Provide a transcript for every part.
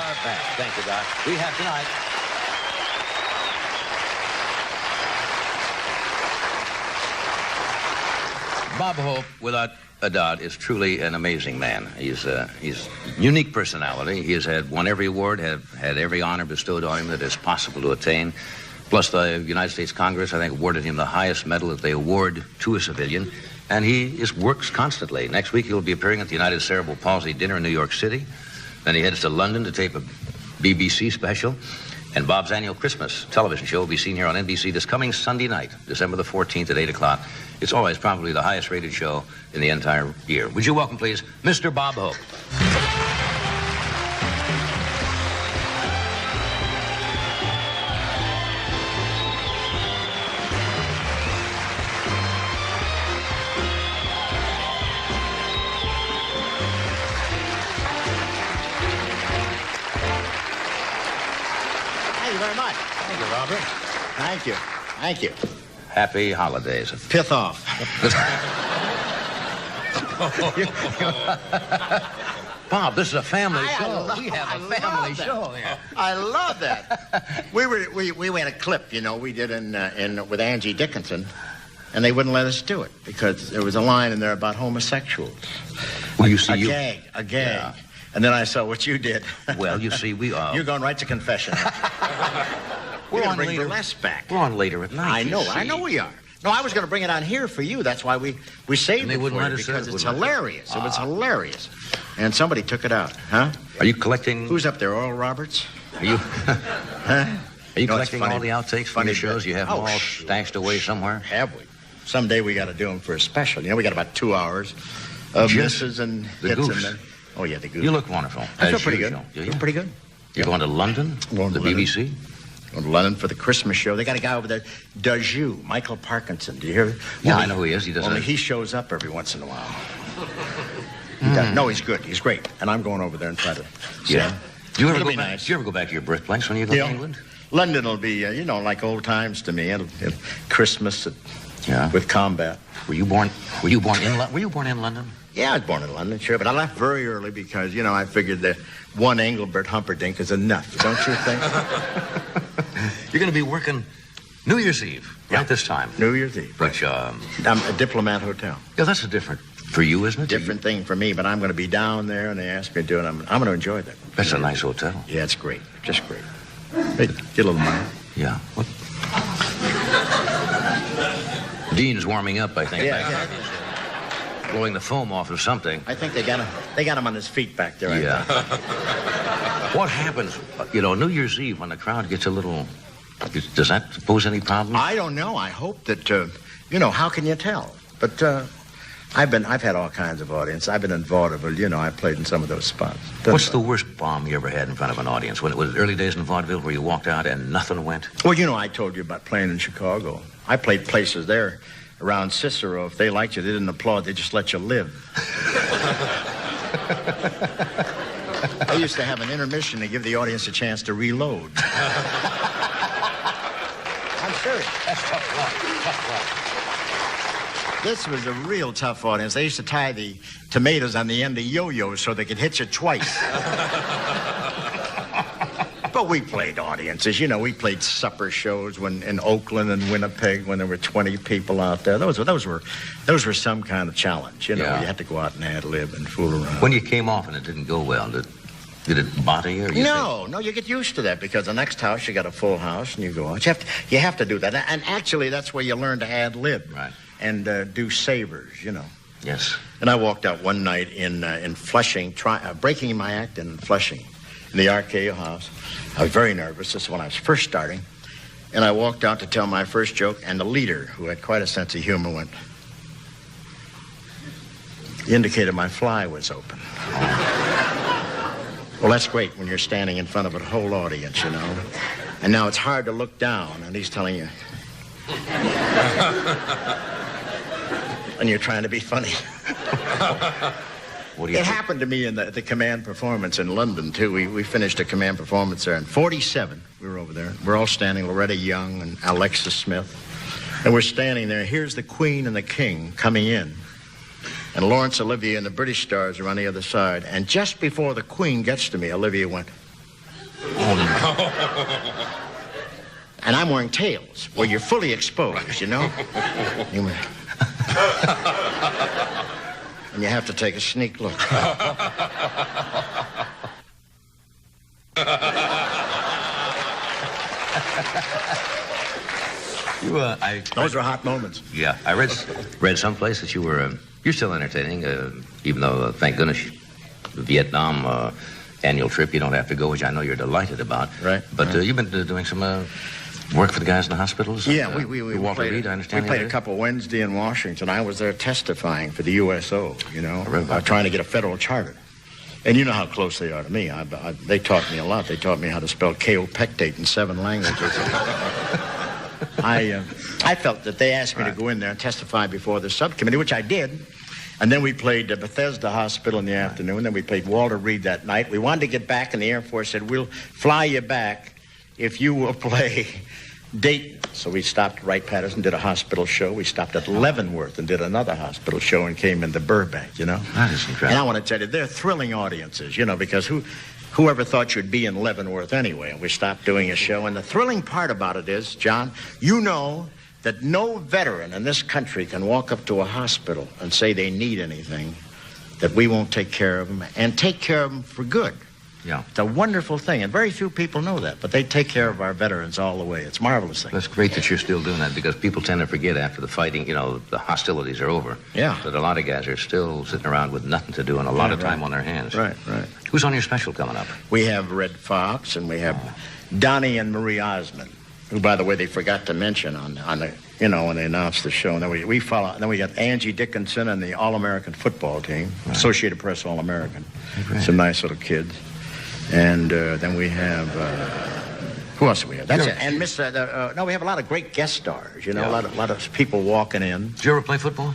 are back. Thank you, Doc. We have tonight Bob Hope, without a doubt, is truly an amazing man. He's unique personality. He has won every award, had every honor bestowed on him that is possible to attain. Plus, the United States Congress, I think, awarded him the highest medal that they award to a civilian. And he works constantly. Next week, he'll be appearing at the United Cerebral Palsy Dinner in New York City. Then he heads to London to tape a BBC special. And Bob's annual Christmas television show will be seen here on NBC this coming Sunday night, December the 14th at 8 o'clock. It's always probably the highest rated show in the entire year. Would you welcome, please, Mr. Bob Hope. Thank you very much. Thank you, Robert. Thank you. Thank you. Happy holidays. Pith off. Bob, this is a family I show. love- We have a I family love that. show here. I love that. We had a clip, you know, we did in with Angie Dickinson, and they wouldn't let us do it because there was a line in there about homosexuals. Well, you see, A gag. Yeah. And then I saw what you did. Well, you see, we are. You're going right to confession. We're You're on going to bring later. burlesque back. We're on later at night. I know we are. No, I was going to bring it on here for you. That's why we saved And they it wouldn't for let you us do because it, it's wouldn't let us. hilarious. It was hilarious. And somebody took it out, huh? Are you collecting? Who's up there, Oral Roberts? Are you? Huh? Are you No, it's collecting funny. all the outtakes from Funny your shows? bit. You have them Oh, all sure. stashed away somewhere? Have we? Someday we got to do them for a special. You know, we got about 2 hours of Just misses and the hits goose. and then. Oh yeah, the goose. You look wonderful. I feel as pretty usual. good. Do Feel you? pretty good. You're going to London? Going to the London. BBC? Going to London for the Christmas show. They got a guy over there, Does You, Michael Parkinson. Do you hear? Yeah, I know who he is. He does. Only he shows up every once in a while. He does. No, he's good. He's great. And I'm going over there and try to. Yeah. Do you ever It'll go be back? nice. Do you ever go back to your birthplace when you go Yeah. to England? London will be, you know, like old times to me. It'll Christmas Yeah. with combat. Were you born in London? Yeah, I was born in London, sure, but I left very early because, you know, I figured that one Engelbert Humperdinck is enough, don't you think? You're going to be working New Year's Eve right this time. New Year's Eve. Which, I'm a Diplomat Hotel. yeah, that's a different for you, isn't it? Different thing for me, but I'm going to be down there, and they asked me to do it. I'm going to enjoy that. That's a nice hotel. Yeah, it's great. Just great. Hey, get a little money. Yeah. What? Dean's warming up, I think. Yeah. Blowing the foam off of something. I think they got him on his feet back there. I Yeah. think. What happens, you know, New Year's Eve when the crowd gets a little... Does that pose any problems? I don't know. I hope that, you know, how can you tell? But I've had all kinds of audience. I've been in vaudeville. You know, I played in some of those spots. What's the worst bomb you ever had in front of an audience? When it was early days in vaudeville where you walked out and nothing went? Well, you know, I told you about playing in Chicago. I played places there around Cicero. If they liked you, they didn't applaud. They just let you live. I used to have an intermission to give the audience a chance to reload. I'm serious. That's tough luck. This was a real tough audience. They used to tie the tomatoes on the end of yo-yos so they could hit you twice. But we played audiences. You know, we played supper shows in Oakland and Winnipeg when there were 20 people out there. Those were some kind of challenge. You know, Yeah. you had to go out and ad-lib and fool around. When you came off and it didn't go well, did it bother you? Or No, you get used to that because the next house you got a full house and you go out. You have to do that. And actually, that's where you learn to ad-lib. Right. And do savers, you know. Yes. And I walked out one night in Flushing, breaking my act in Flushing, in the RKO house. I was very nervous. This is when I was first starting. And I walked out to tell my first joke, and the leader, who had quite a sense of humor, went, he indicated my fly was open. Well, that's great when you're standing in front of a whole audience, you know. And now it's hard to look down, and he's telling you. And you're trying to be funny. What do you It think? happened to me in the command performance in London, too. We finished a command performance there in 47. We were over there. We're all standing, Loretta Young and Alexis Smith. And we're standing there. Here's the Queen and the King coming in. And Laurence Olivier and the British stars are on the other side. And just before the Queen gets to me, Olivia went, And I'm wearing tails, where you're fully exposed, you know? And you have to take a sneak look. Those were hot moments. Yeah, I read someplace that you're still entertaining, even though, thank goodness, the Vietnam annual trip, you don't have to go, which I know you're delighted about. Right. But you've been doing some work for the guys in the hospitals? Yeah, we Walter Reed, I understand. We played a couple Wednesday in Washington. I was there testifying for the USO, you know, trying to get a federal charter. And you know how close they are to me. They taught me a lot. They taught me how to spell kaopectate in 7 languages. I felt that they asked me to go in there and testify before the subcommittee, which I did. And then we played Bethesda Hospital in the afternoon. Then we played Walter Reed that night. We wanted to get back, and the Air Force said, we'll fly you back if you will play Dayton. So we stopped at Wright-Patterson, did a hospital show. We stopped at Leavenworth and did another hospital show and came into Burbank, you know. That is incredible. And I want to tell you, they're thrilling audiences, you know, because whoever thought you'd be in Leavenworth anyway? And we stopped doing a show. And the thrilling part about it is, John, you know that no veteran in this country can walk up to a hospital and say they need anything, that we won't take care of them, and take care of them for good. Yeah. It's a wonderful thing, and very few people know that, but they take care of our veterans all the way. It's a marvelous thing. That's great that you're still doing that, because people tend to forget after the fighting, you know, the hostilities are over. Yeah. That a lot of guys are still sitting around with nothing to do and a lot of time on their hands. Right. Who's on your special coming up? We have Red Fox, and we have Donnie and Marie Osmond, who, by the way, they forgot to mention on the, you know, when they announced the show. And then we follow. Then we got Angie Dickinson and the All-American football team, Associated Press All-American. Some nice little kids. And then we have, who else do we have? That's it. And no, we have a lot of great guest stars, you know, a lot of people walking in. Did you ever play football?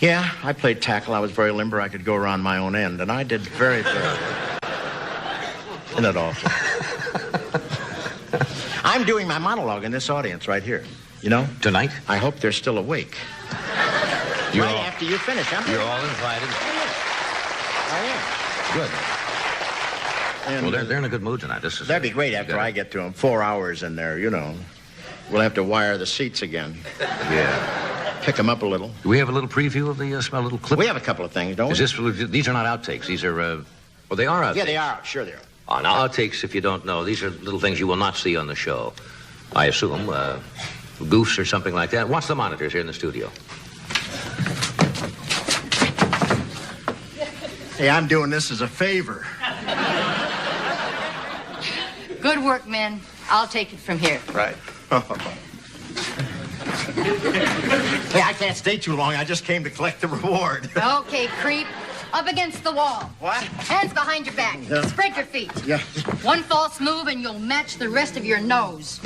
Yeah, I played tackle. I was very limber. I could go around my own end, and I did very, very. Isn't that awful? I'm doing my monologue in this audience right here, you know? Tonight? I hope they're still awake. After you finish. You're all invited. I am. Good. And, well, they're in a good mood tonight. That'd be great after I get to them. 4 hours in there, you know. We'll have to wire the seats again. Yeah. Pick them up a little. Do we have a little preview of the a little clip? We have a couple of things, don't we? These are not outtakes. These are, well, they are outtakes. Yeah, they are. Sure they are. Oh, now, outtakes, if you don't know, these are little things you will not see on the show. I assume, goofs or something like that. Watch the monitors here in the studio. Hey, I'm doing this as a favor. Good work, men. I'll take it from here. Right. Hey, I can't stay too long. I just came to collect the reward. Okay, creep. Up against the wall. What? Hands behind your back. Yeah. Spread your feet. Yeah. One false move and you'll match the rest of your nose.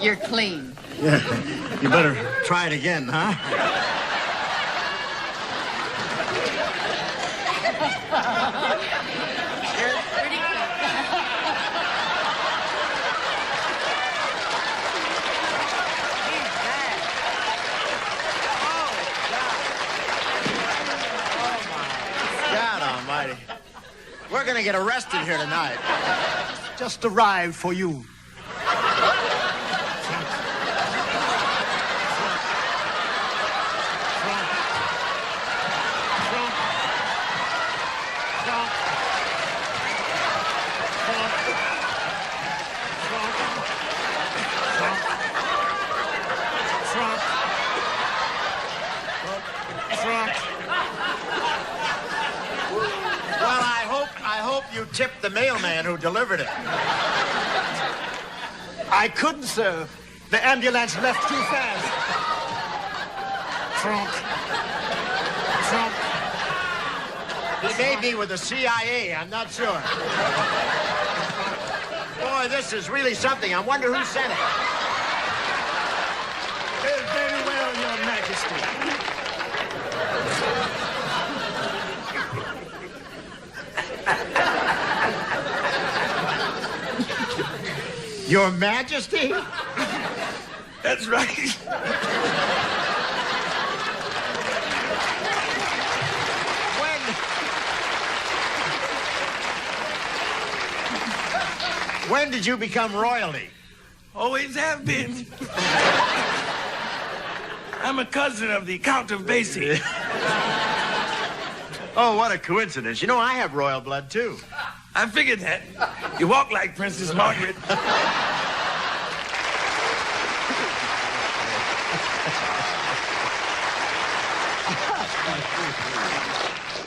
You're clean. Yeah. You better try it again, huh? You're pretty clean. God almighty. We're going to get arrested here tonight. Just arrived for you. You tipped the mailman who delivered it. I couldn't, sir. The ambulance left too fast. Trump. He may be with the CIA. I'm not sure. Boy, this is really something. I wonder who sent it. Very well, Your Majesty. Your Majesty? That's right. When did you become royalty? Always have been. I'm a cousin of the Count of Basie. Oh, what a coincidence. You know, I have royal blood, too. I figured that. You walk like Princess Margaret.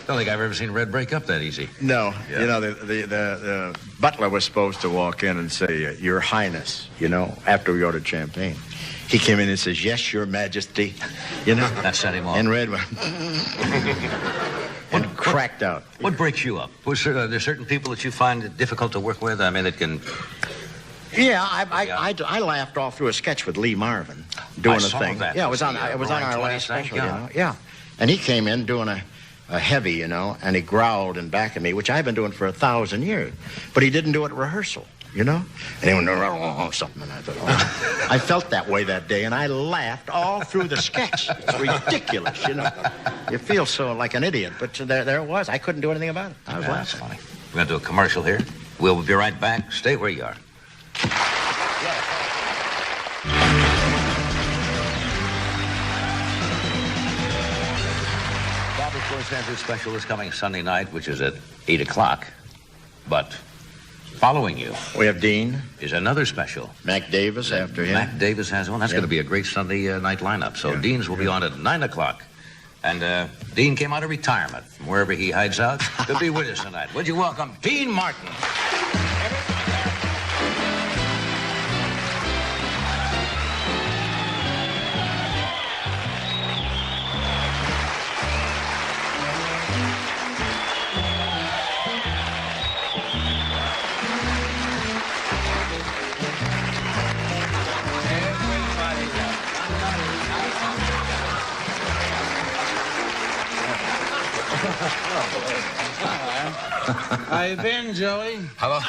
Don't think I've ever seen Red break up that easy. No. Yeah. You know, the butler was supposed to walk in and say, Your Highness, you know, after we ordered champagne. He came in and says, Yes, Your Majesty. You know? That set him off. And Red went... and cracked out. What breaks you up? Are there certain people that you find it difficult to work with? I mean, that can... Yeah, I laughed all through a sketch with Lee Marvin doing a thing. That. Yeah, it was on our last special, you know. Yeah. And he came in doing a heavy, you know, and he growled in back of me, which I've been doing for 1,000 years. But he didn't do it at rehearsal, you know? And he went, something, and I thought, oh. I felt that way that day, and I laughed all through the sketch. It's ridiculous, you know? You feel so like an idiot, but there it was. I couldn't do anything about it. I was laughing. That's funny. We're going to do a commercial here. We'll be right back. Stay where you are. Bob, of course, has his special this coming Sunday night, which is at 8 o'clock. But following you... We have Dean. ...is another special. Mac Davis after him. Mac Davis has one. That's going to be a great Sunday night lineup. So Dean's will be on at 9 o'clock. And Dean came out of retirement from wherever he hides out to be with us tonight. Would you welcome Dean Martin? How you been, Joey? Hello?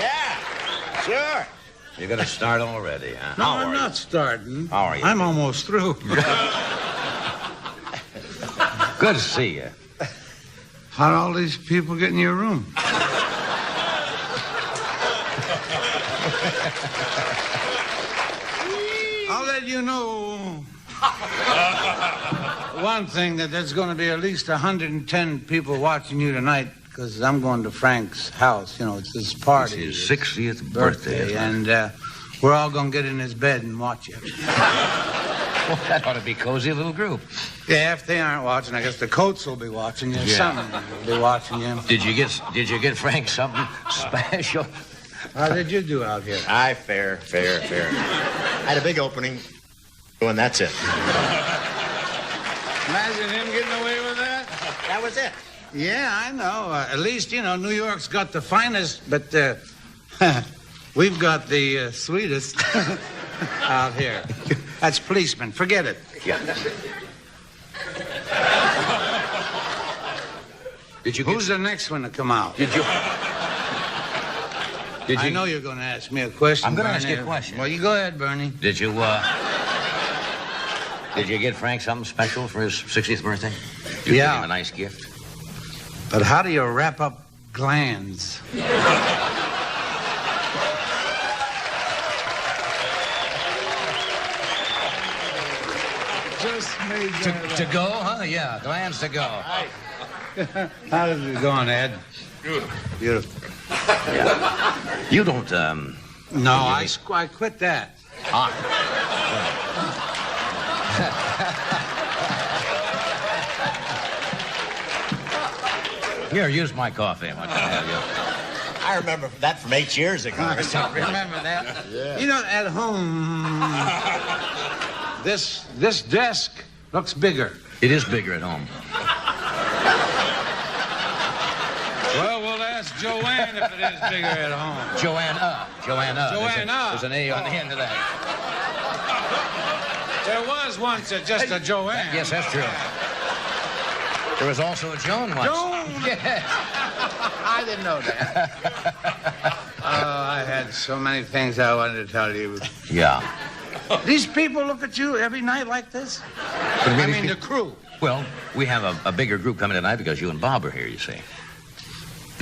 Yeah, sure. You're going to start already, huh? No, How I'm are not starting. How are you? I'm almost through. Good to see you. How'd all these people get in your room? I'll let you know one thing, that there's going to be at least 110 people watching you tonight, because I'm going to Frank's house. You know, it's his party. It's his 60th birthday. And we're all going to get in his bed and watch it. Well, that ought to be cozy, a little group. Yeah, if they aren't watching, I guess the Coats will be watching you. Yeah. Something will be watching you. Did you get Frank something special? How did you do out here? Fair. I had a big opening, and that's it. Imagine him getting away with that. That was it. Yeah, I know. At least, you know, New York's got the finest, but we've got the sweetest out here. That's policemen. Forget it. Yeah. Who's the next one to come out? Did you? I know you're going to ask me a question. I'm going to ask Bernie. you a question. Well, you go ahead, Bernie. Did you get Frank something special for his 60th birthday? Did you give him a nice gift? But how do you wrap up glands? Just made that To go, huh? Yeah, glands to go. How is it going, Ed? Beautiful. Yeah. You don't, No, I quit that. Here, use my coffee. I remember that from 8 years ago. Remember that? Yeah. You know, at home, this desk looks bigger. It is bigger at home. Well, we'll ask Joanne if it is bigger at home. Joanna. Joanna. There's an A on the end of that. There was once just a Joanne. Yes, that's true. There was also a Joan once. Joan? Yeah. I didn't know that. I had so many things I wanted to tell you. Yeah. These people look at you every night like this? I mean, the crew. Well, we have a bigger group coming tonight because you and Bob are here, you see.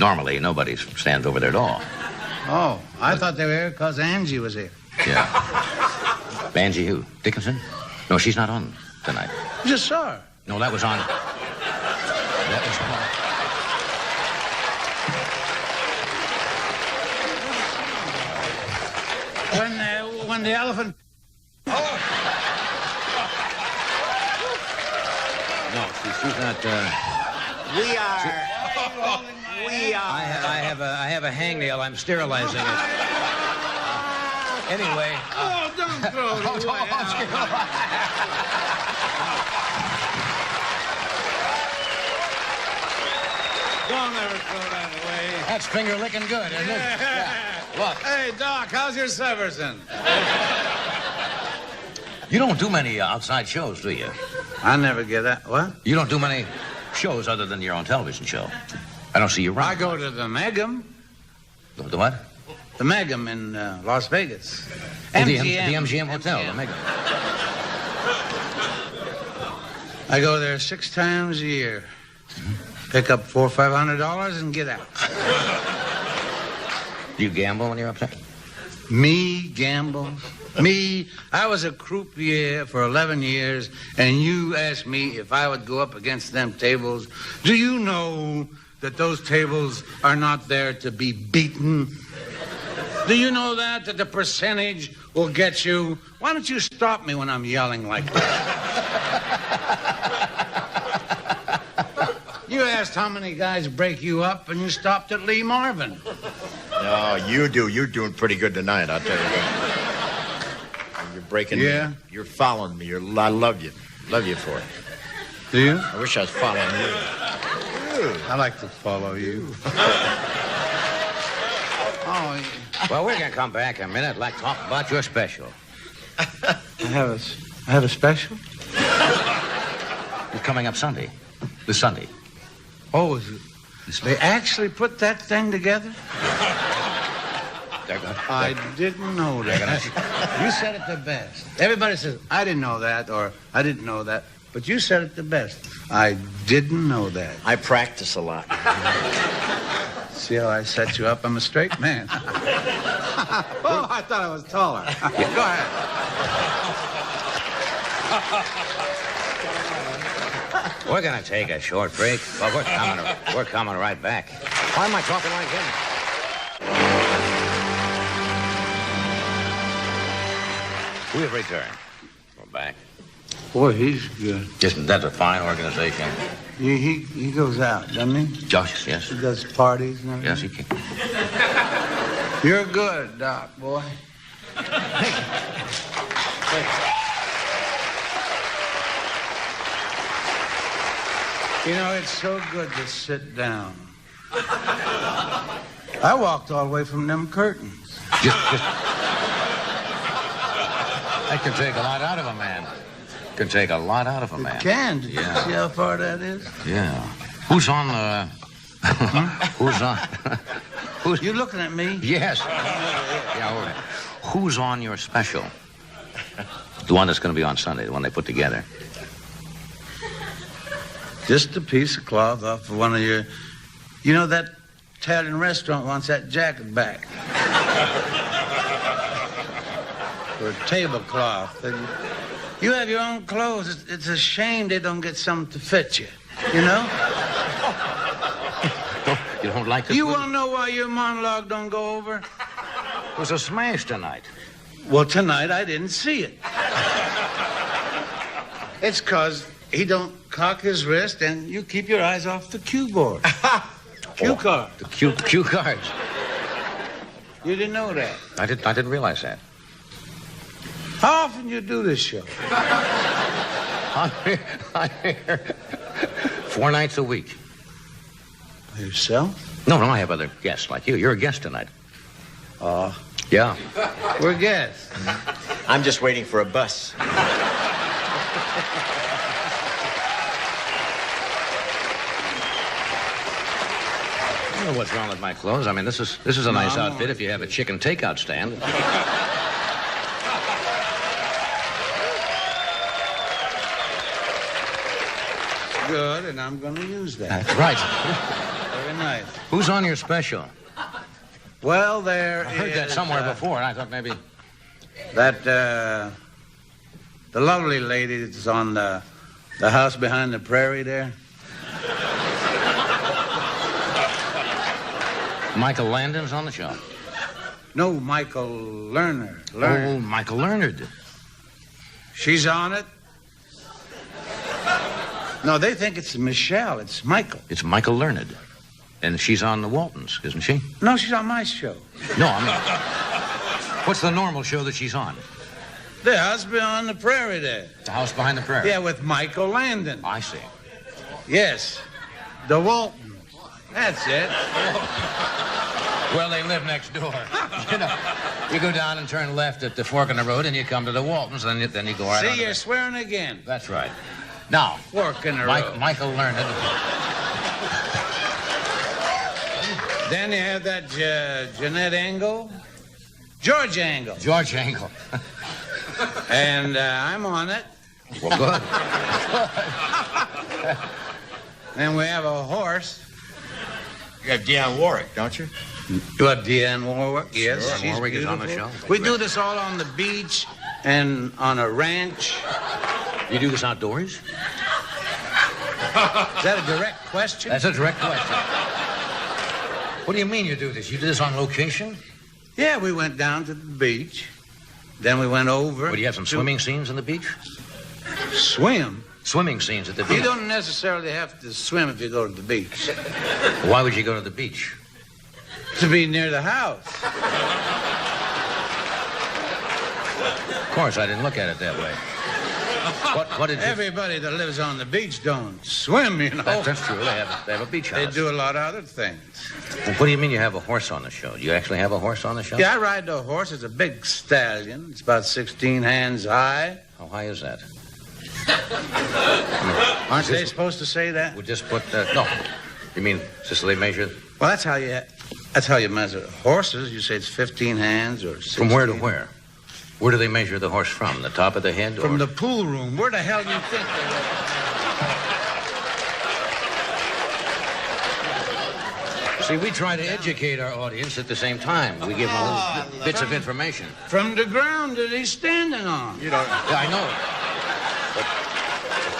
Normally, nobody stands over there at all. Oh, I thought they were here because Angie was here. Yeah. Angie who? Dickinson? No, she's not on tonight. You just saw her. No, that was on. That was on. When the elephant... No, she's not. We are. I have a hangnail. I'm sterilizing it. Anyway. Oh, don't throw it away. Don't ever throw that away. That's finger licking good, isn't it? Yeah. Look. Hey, Doc, how's your Severson? You don't do many outside shows, do you? I never get that. What? You don't do many shows other than your own television show. I don't see you run. I go to the Megam. The what? The Megam in Las Vegas. Oh, the MGM Hotel, the Mega. I go there 6 times a year. Pick up $400 or $500 and get out. Do you gamble when you're up there? Me gamble? Me? I was a croupier for 11 years, and you asked me if I would go up against them tables. Do you know that those tables are not there to be beaten? Do you know that the percentage will get you? Why don't you stop me when I'm yelling like that? You asked how many guys break you up, and you stopped at Lee Marvin. No, you do. You're doing pretty good tonight, I'll tell you what. You're breaking me. You're following me. I love you. Love you for it. Do you? I wish I was following you. I like to follow you. Oh, Well, we're going to come back in a minute. I'd like to talk about your special. I have a special? It's coming up Sunday. This Sunday. Oh, is it? They actually put that thing together? I didn't know that. You said it the best. Everybody says, I didn't know that, or I didn't know that. But you said it the best. I didn't know that. I practice a lot. See how I set you up? I'm a straight man. Oh, I thought I was taller. Go ahead. We're going to take a short break, but we're coming right back. Why am I talking like this? We have returned. We're back. Boy, he's good. Isn't that a fine organization? He goes out, doesn't he? Josh, yes. He does parties and everything. Yes, he can. You're good, Doc, boy. You know, it's so good to sit down. I walked all the way from them curtains. That can take a lot out of a man. Can take a lot out of a man. It can. Did you Yeah. see how far that is? Yeah. Who's on the... Who's on... Who's... You looking at me? Yes. Yeah, all right. Who's on your special? The one that's going to be on Sunday, the one they put together. Just a piece of cloth off of one of your... You know, that Italian restaurant wants that jacket back. For a tablecloth. You have your own clothes. It's a shame they don't get something to fit you. You know? You don't like the... You want to know why your monologue don't go over? It was a smash tonight. Well, tonight I didn't see it. It's 'cause he don't cock his wrist and you keep your eyes off the cue board. Cue card. The cue cards. You didn't know that? I didn't realize that. How often you do this show? I'm here 4 nights a week. Yourself? No, I have other guests like you. You're a guest tonight. Yeah. We're guests. I'm just waiting for a bus. I don't know what's wrong with my clothes. I mean, this is a nice outfit if you have a chicken takeout stand. Good, and I'm going to use that. Right. Very tonight. Who's on your special? Well, there I heard that somewhere before, and I thought maybe... That, the lovely lady that's on the house behind the prairie there. Michael Landon's on the show. No, Michael Lerner. Oh, Michael Lerner. She's on it? No, they think it's Michelle. It's Michael. It's Michael Lerner. And she's on the Waltons, isn't she? No, she's on my show. No, I mean... What's the normal show that she's on? The house behind the prairie there. The House Behind the Prairie? Yeah, with Michael Landon. I see. Yes. The Waltons. That's it. Well, they live next door. You know, you go down and turn left at the fork in the road, and you come to the Waltons, and then you go right on. See, you're swearing again. That's right. Now, Fork in the road. Michael Lerner. Then you have that Jeanette Engel. George Engel. George Engel. And I'm on it. Well, good. Then we have a horse. You have Dionne Warwick, don't you? You have Dionne Warwick? Yes, Sure, she's Warwick is on the beautiful. show. We do this all on the beach and on a ranch. You do this outdoors? Is that a direct question? That's a direct question. What do you mean you do this? You do this on location? Yeah, we went down to the beach. Then we went over. Well, do you have some swimming scenes on the beach? Swim? Swimming scenes at the beach. You don't necessarily have to swim if you go to the beach. Why would you go to the beach? To be near the house. Of course, I didn't look at it that way. What did you... Everybody that lives on the beach don't swim, you know. That's true. They have a beach They house. do a lot of other things. Well, what do you mean you have a horse on the show? Do you actually have a horse on the show? Yeah, I ride the horse. It's a big stallion. It's about 16 hands high. How high is that? Aren't they supposed to say that? We'll just put... no. You mean, just so they measure... Well, that's how you measure horses. You say it's 15 hands or 16. From where to where? Where do they measure the horse from? The top of the head? From or... the pool room. Where the hell do you think they were? See, we try to educate our audience at the same time. We give them little bits of information. From the ground that he's standing on. You don't. Yeah, I know. But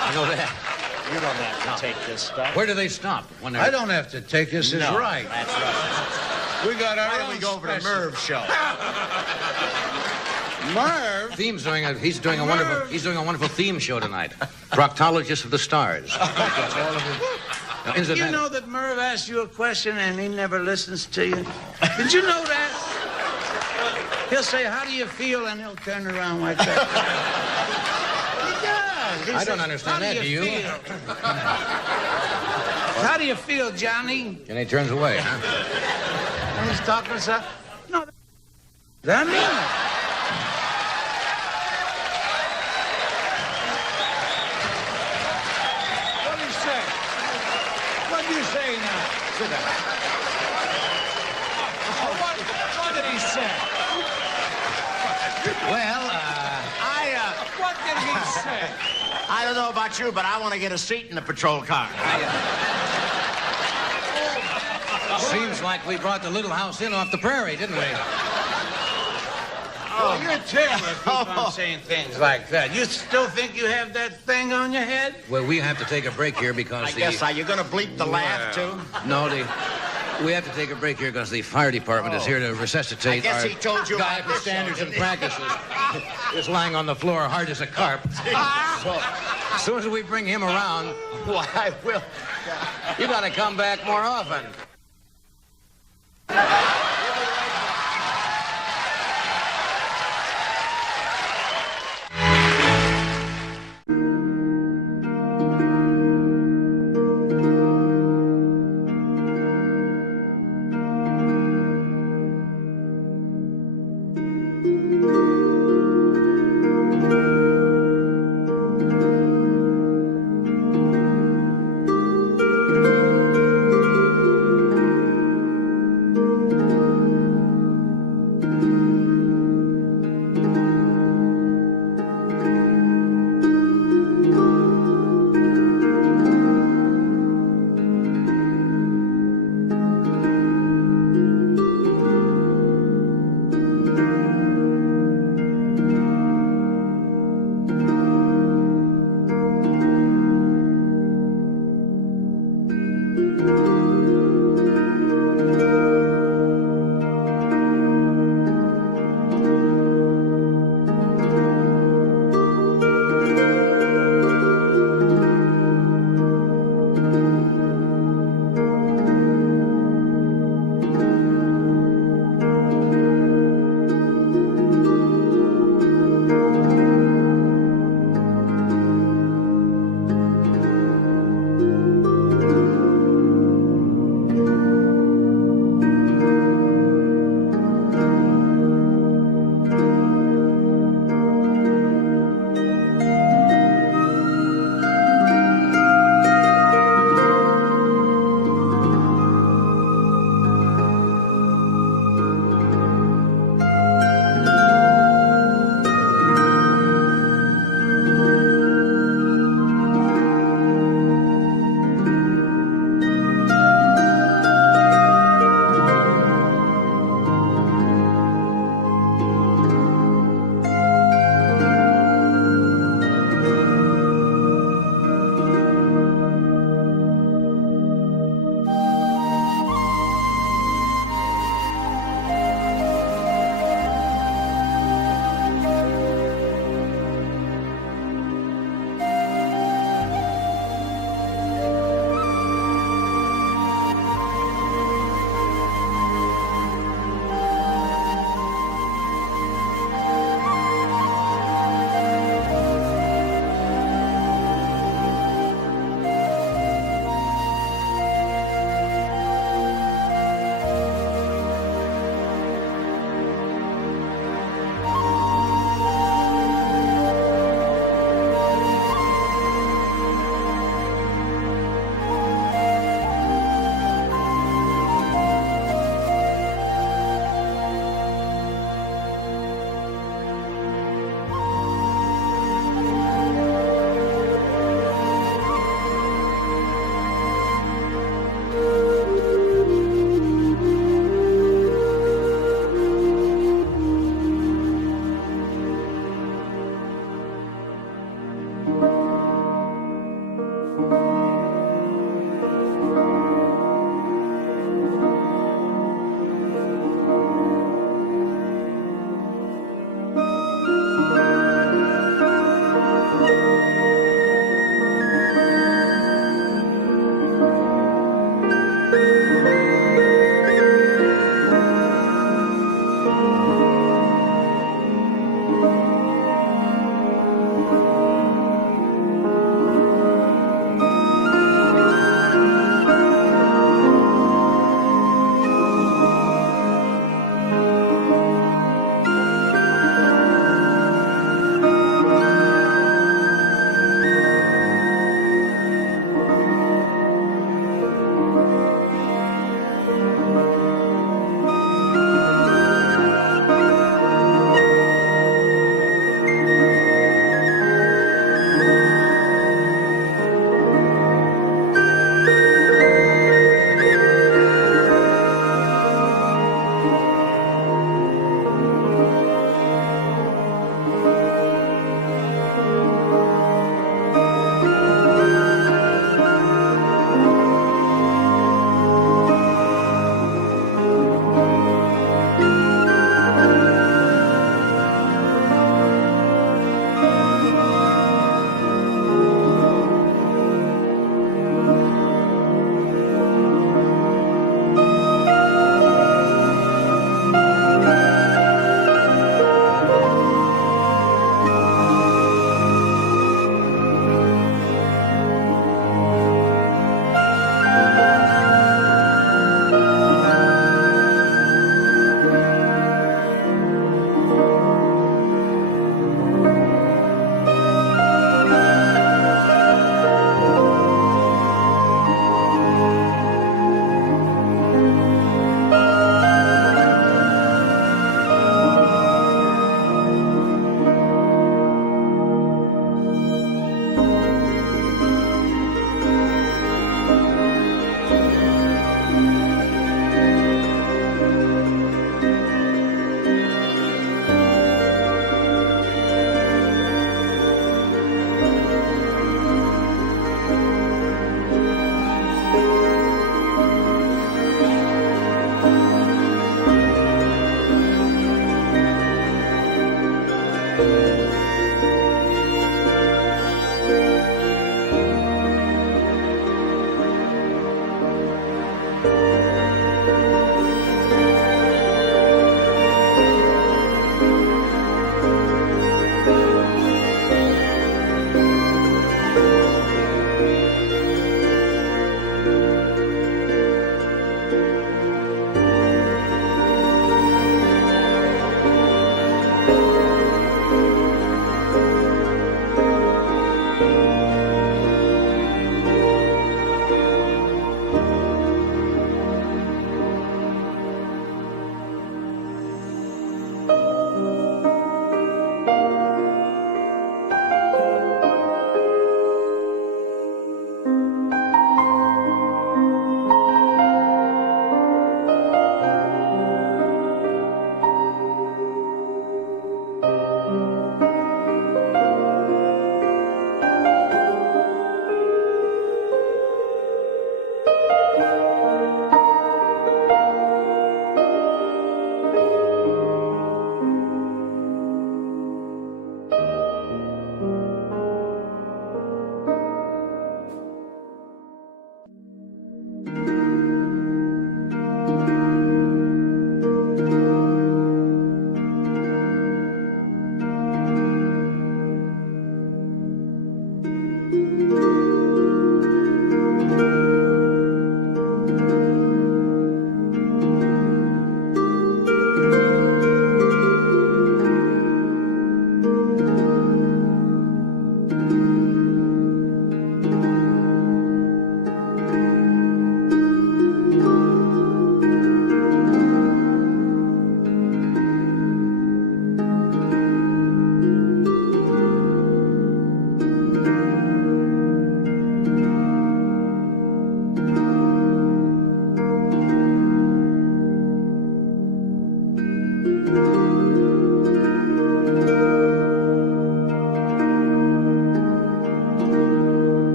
I know that. You don't have to take this stuff. Where do they stop when they're... I don't have to take this as No, right. That's right. We got our Why own don't we go over to special. Merv's show? Merv? He's doing a wonderful theme show tonight. Proctologist of the Stars. Now, You know that Merv asked you a question and he never listens to you? Did you know that? He'll say, how do you feel? And he'll turn around like that. He does. He I says, don't understand that, do you? feel?" How do you feel, Johnny? And he turns away, huh? And he's talking to something. No, that mean it. What do you say? What do you say now? Sit down. What did he say? Well, What did he say? I don't know about you, but I want to get a seat in the patrol car. seems like we brought the little house in off the prairie, didn't we? Oh, you're terrible if you keep on saying things like that. You still think you have that thing on your head? Well, we have to take a break here because I guess, are you going to bleep the laugh, too? No, we have to take a break here because the fire department is here to resuscitate I guess our he told you guy about for this standards show, and didn't he? practices. Is lying on the floor hard as a carp. So, as soon as we bring him around, Why, I will. you got to come back more often.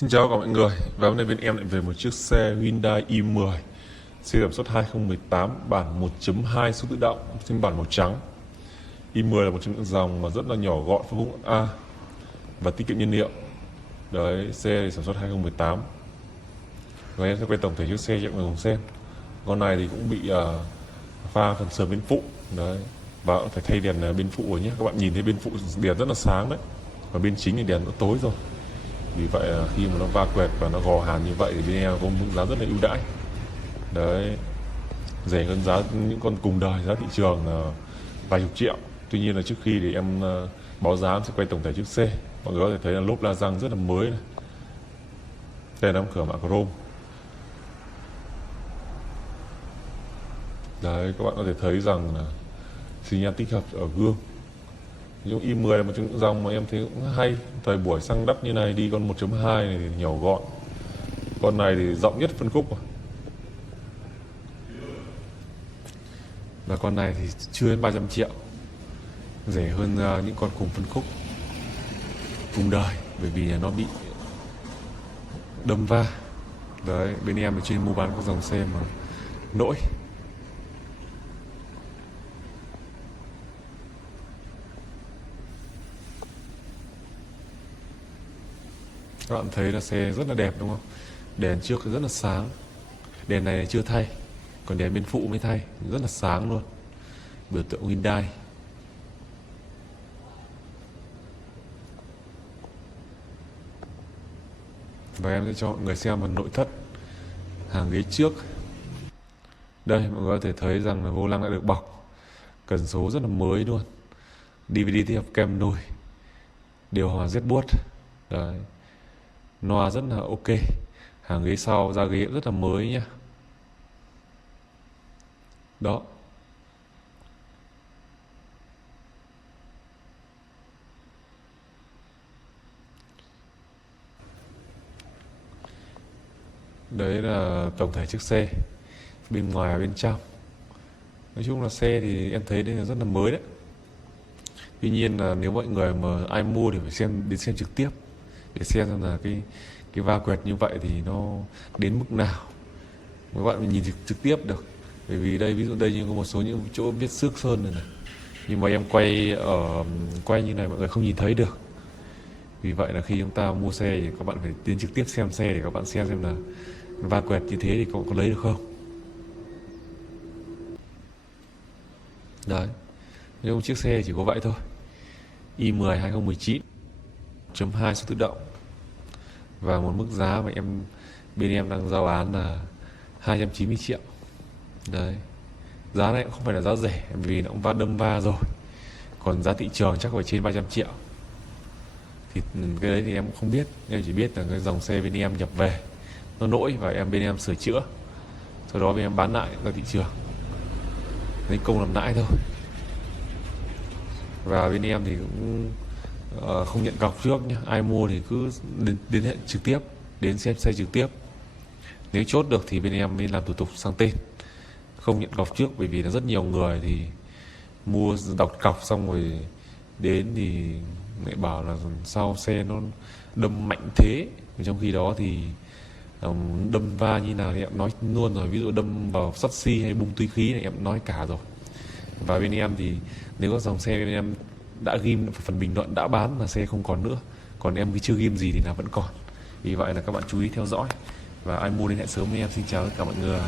Xin chào cả mọi người, và hôm nay bên em lại về một chiếc xe Hyundai i10 xe sản xuất 2018 bản 1.2 số tự động, phiên bản màu trắng. i10 là một trong những dòng mà rất là nhỏ gọn, phân khúc A và tiết kiệm nhiên liệu. Đấy, xe thì sản xuất 2018. Và em sẽ quay tổng thể chiếc xe cho mọi người cùng xem. Con này thì cũng bị pha phần sườn bên phụ. Đấy, và phải thay đèn bên phụ rồi nhé. Các bạn nhìn thấy bên phụ đèn rất là sáng đấy, và bên chính thì đèn nó tối rồi. Vì vậy khi mà nó va quẹt và nó gò hàn như vậy thì bên em có mức giá rất là ưu đãi. Đấy, rẻ hơn giá những con cùng đời, giá thị trường là vài chục triệu. Tuy nhiên là trước khi thì em báo giá em sẽ quay tổng thể chiếc xe. Mọi người có thể thấy là lốp la răng rất là mới này. Đây là cửa mạ chrome. Đấy, các bạn có thể thấy rằng là xi nhan tích hợp ở gương. Yung i10 là một trong những dòng mà em thấy cũng hay. Thời buổi xăng đắt như này đi con 1.2 này thì nhỏ gọn. Con này thì rộng nhất phân khúc rồi. Và con này thì chưa đến 300 triệu. Rẻ hơn những con cùng phân khúc cùng đời, bởi vì nó bị đâm va. Đấy, bên em ở trên mua bán các dòng xe mà nỗi. Các bạn thấy là xe rất là đẹp đúng không? Đèn trước rất là sáng. Đèn này chưa thay, còn đèn bên phụ mới thay, rất là sáng luôn. Biểu tượng Hyundai. Và em sẽ cho mọi người xem phần nội thất hàng ghế trước. Đây, mọi người có thể thấy rằng là vô lăng đã được bọc, cần số rất là mới luôn. DVD tích hợp kem nồi, điều hòa rất buốt. Đấy, loa rất là ok. Hàng ghế sau da ghế rất là mới nhá. Đó. Đấy là tổng thể chiếc xe bên ngoài và bên trong. Nói chung là xe thì em thấy đây là rất là mới đấy. Tuy nhiên là nếu mọi người mà ai mua thì phải xem trực tiếp để xem là cái va quẹt như vậy thì nó đến mức nào. Các bạn nhìn trực tiếp được. Bởi vì đây, ví dụ đây như có một số những chỗ viết xước sơn này, nhưng mà em quay như này mọi người không nhìn thấy được. Vì vậy là khi chúng ta mua xe thì các bạn phải đến trực tiếp xem xe để các bạn xem là va quẹt như thế thì có lấy được không. Đấy, nhưng chiếc xe chỉ có vậy thôi. i10 2019 1.2 số tự động. Và một mức giá mà bên em đang giao bán là 290 triệu. Đấy, giá này cũng không phải là giá rẻ vì nó cũng đâm va rồi. Còn giá thị trường chắc phải trên 300 triệu. Thì cái đấy thì em cũng không biết. Em chỉ biết là cái dòng xe bên em nhập về nó lỗi và bên em sửa chữa, sau đó bên em bán lại ra thị trường, lấy công làm lãi thôi. Và bên em thì cũng không nhận cọc trước nhé. Ai mua thì cứ đến hiện trực tiếp, đến xem xe trực tiếp. Nếu chốt được thì bên em mới làm thủ tục sang tên, không nhận cọc trước. Bởi vì là rất nhiều người thì mua đọc cọc xong rồi đến thì lại bảo là sao xe nó đâm mạnh thế. Trong khi đó thì đâm va như nào thì em nói luôn rồi. Ví dụ đâm vào sắt xi hay bung túi khí này em nói cả rồi. Và bên em thì nếu có dòng xe bên em đã ghim phần bình luận đã bán là xe không còn nữa, còn em chưa ghim gì thì là vẫn còn. Vì vậy là các bạn chú ý theo dõi, và ai mua liên hệ sớm với em. Xin chào tất cả mọi người.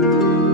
Tonight.